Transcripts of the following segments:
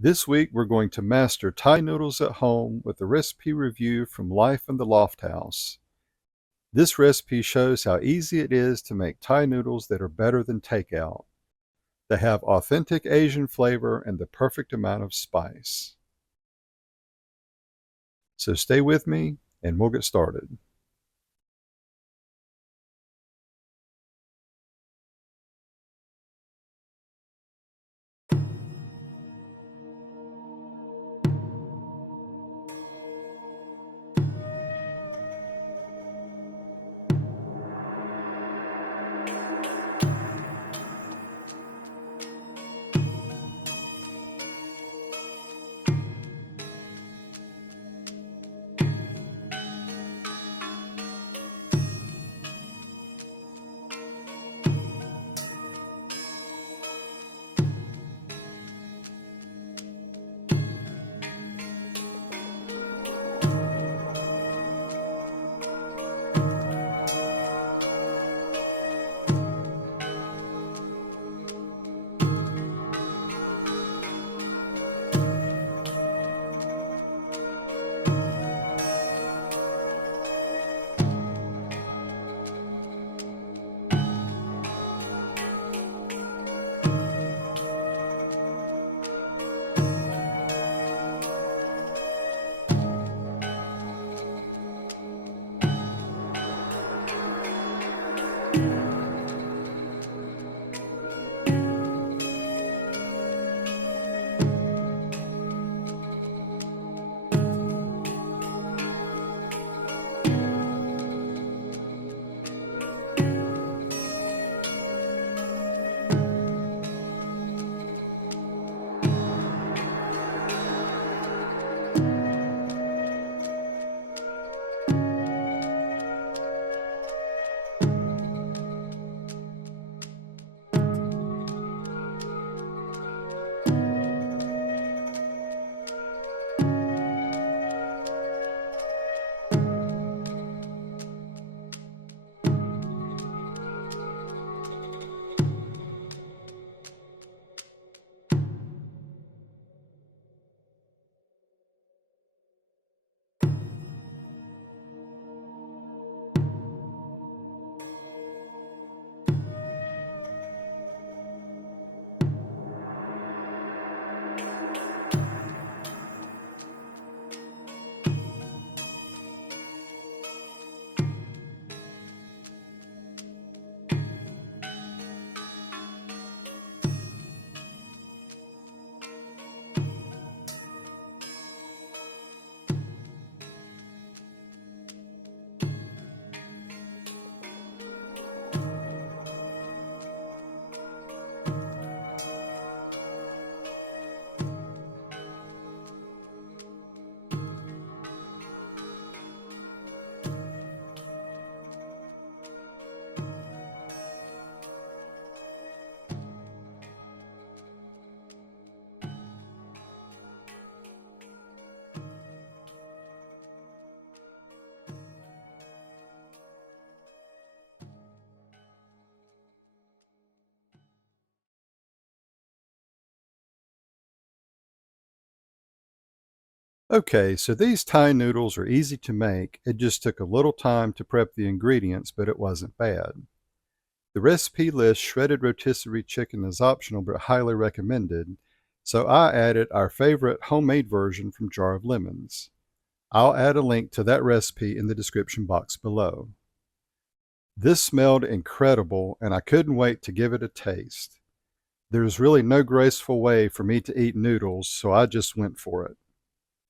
This week we're going to master Thai noodles at home with a recipe review from Life in the Lofthouse. This recipe shows how easy it is to make Thai noodles that are better than takeout. They have authentic Asian flavor and the perfect amount of spice. So stay with me and we'll get started. Okay, so these Thai noodles are easy to make. It just took a little time to prep the ingredients, but it wasn't bad. The recipe lists shredded rotisserie chicken as optional but highly recommended, so I added our favorite homemade version from Jar of Lemons. I'll add a link to that recipe in the description box below. This smelled incredible and I couldn't wait to give it a taste. There's really no graceful way for me to eat noodles, so I just went for it.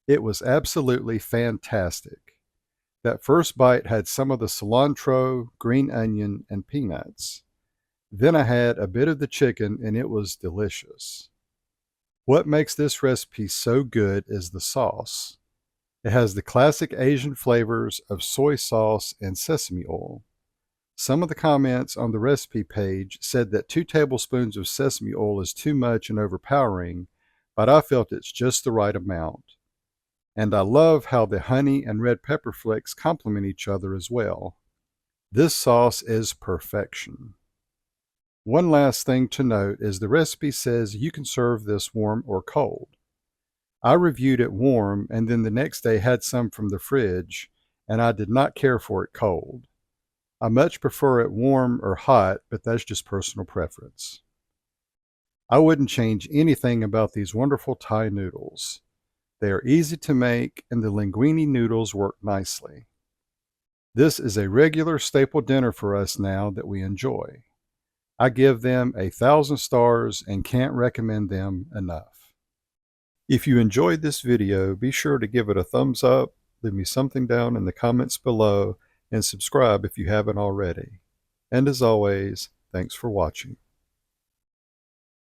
It was absolutely fantastic. That first bite had some of the cilantro, green onion, and peanuts. Then I had a bit of the chicken and it was delicious. What makes this recipe so good is the sauce. It has the classic Asian flavors of soy sauce and sesame oil. Some of the comments on the recipe page said that 2 tablespoons of sesame oil is too much and overpowering, but I felt it's just the right amount. And I love how the honey and red pepper flakes complement each other as well. This sauce is perfection. One last thing to note is the recipe says you can serve this warm or cold. I reviewed it warm and then the next day had some from the fridge, and I did not care for it cold. I much prefer it warm or hot, but that's just personal preference. I wouldn't change anything about these wonderful Thai noodles. They are easy to make, and the linguine noodles work nicely. This is a regular staple dinner for us now that we enjoy. I give them 1,000 stars and can't recommend them enough. If you enjoyed this video, be sure to give it a thumbs up, leave me something down in the comments below, and subscribe if you haven't already. And as always, thanks for watching.